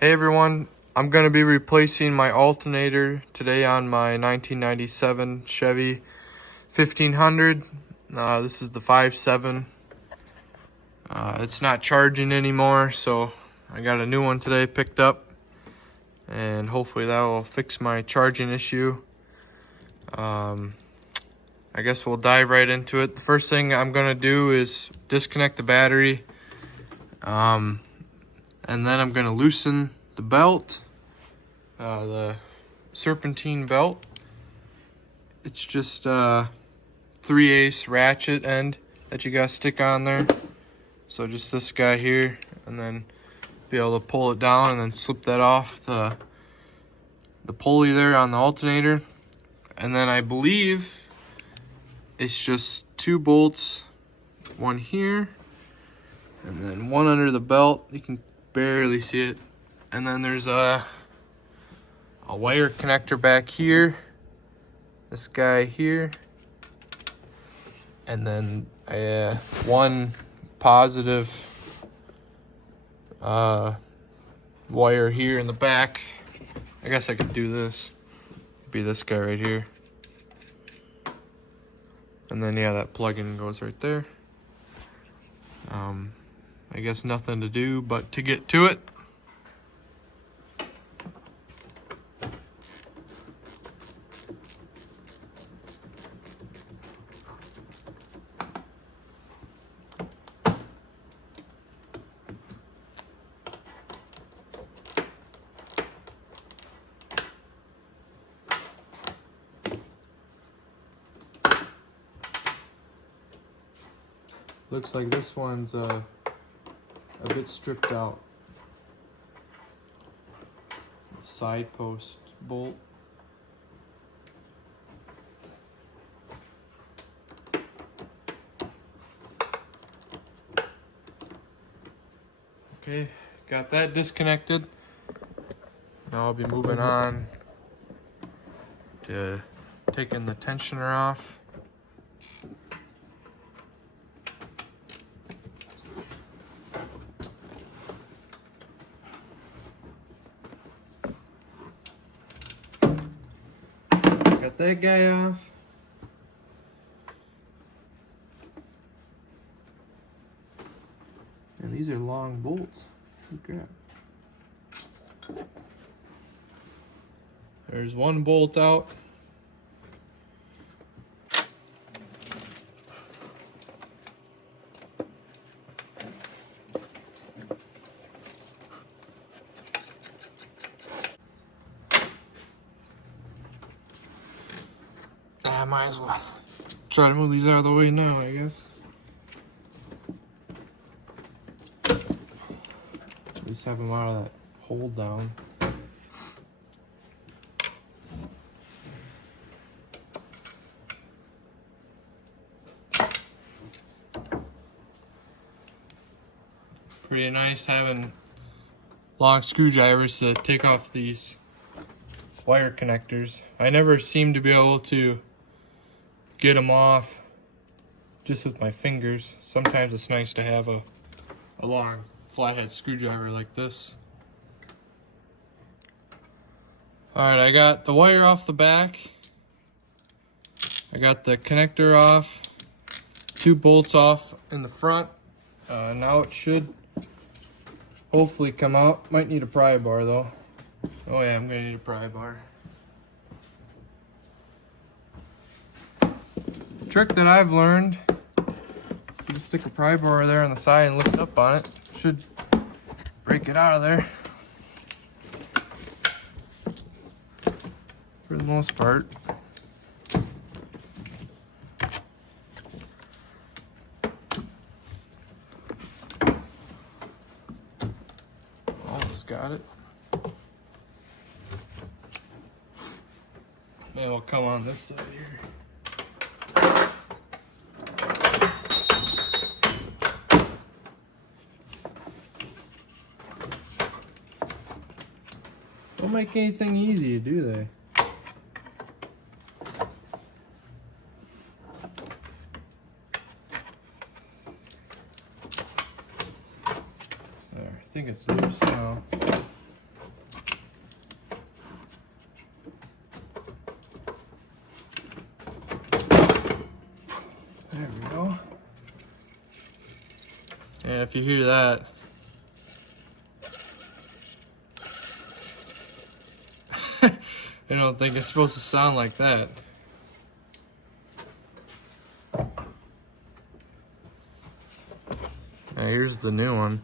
Hey everyone, I'm going to be replacing my alternator today on my 1997 Chevy 1500. This is the 5.7. It's not charging anymore, so I got a new one today picked up, and hopefully that will fix my charging issue. I guess we'll dive right into it. The first thing I'm going to do is disconnect the battery, and then I'm going to loosen the belt, the serpentine belt. It's just a 3/8 ratchet end that you gotta stick on there. So just this guy here, and then be able to pull it down and then slip that off the pulley there on the alternator. And then I believe it's just 2 bolts, one here and then one under the belt. You can barely see it. And then there's a wire connector back here, this guy here, and then one positive wire here in the back. I guess I could do this. It'd be this guy right here. And then yeah, that plug-in goes right there. I guess nothing to do but to get to it. Looks like this one's a bit stripped out. Side post bolt. Okay, got that disconnected. Now I'll be moving on to taking the tensioner off. Got that guy off. And these are long bolts. Good crap. There's one bolt out. I might as well try to move these out of the way now, I guess. At least have them out of that hold down. Pretty nice having long screwdrivers to take off these wire connectors. I never seem to be able to get them off just with my fingers. Sometimes it's nice to have a long flathead screwdriver like this. Alright, I got the wire off the back. I got the connector off. 2 bolts off in the front. Now it should hopefully come out. Might need a pry bar though. Oh yeah, I'm gonna need a pry bar. The trick that I've learned, you just stick a pry bar there on the side and lift up on it. Should break it out of there. For the most part. Almost got it. Maybe we'll come on this side here. Don't make anything easy, do they? There, I think it's loose now. if you hear that. I don't think it's supposed to sound like that. Now here's the new one.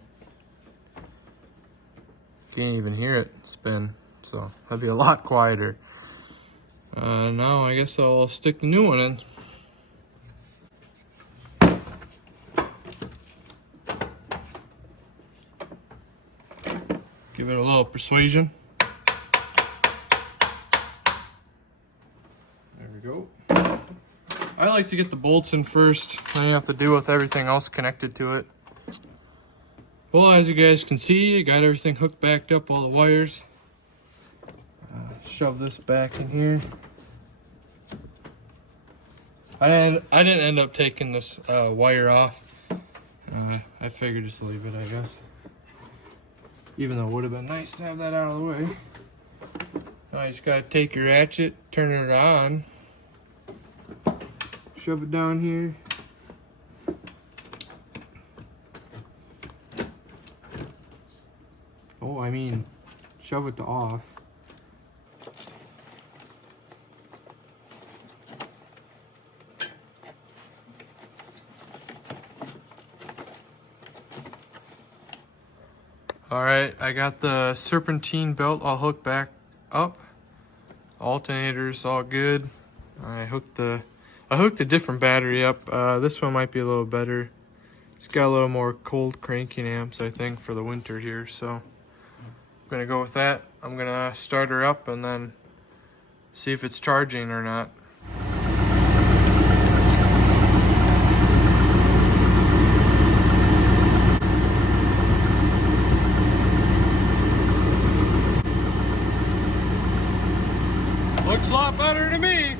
Can't even hear it spin, so that'd be a lot quieter. Now I guess I'll stick the new one in. Give it a little persuasion. There we go. I like to get the bolts in first, then you have to deal with everything else connected to it. Well, as you guys can see, I got everything hooked back up, all the wires. Shove this back in here. I didn't end up taking this wire off. I figured just leave it, I guess. Even though it would have been nice to have that out of the way. Now you just gotta take your ratchet, turn it on, shove it down here. Oh, I mean, shove it to off. Alright, I got the serpentine belt all hooked back up. Alternator's all good. I hooked a different battery up. This one might be a little better. It's got a little more cold cranking amps, I think, for the winter here, so I'm gonna go with that. I'm gonna start her up and then see if it's charging or not. Looks a lot better to me.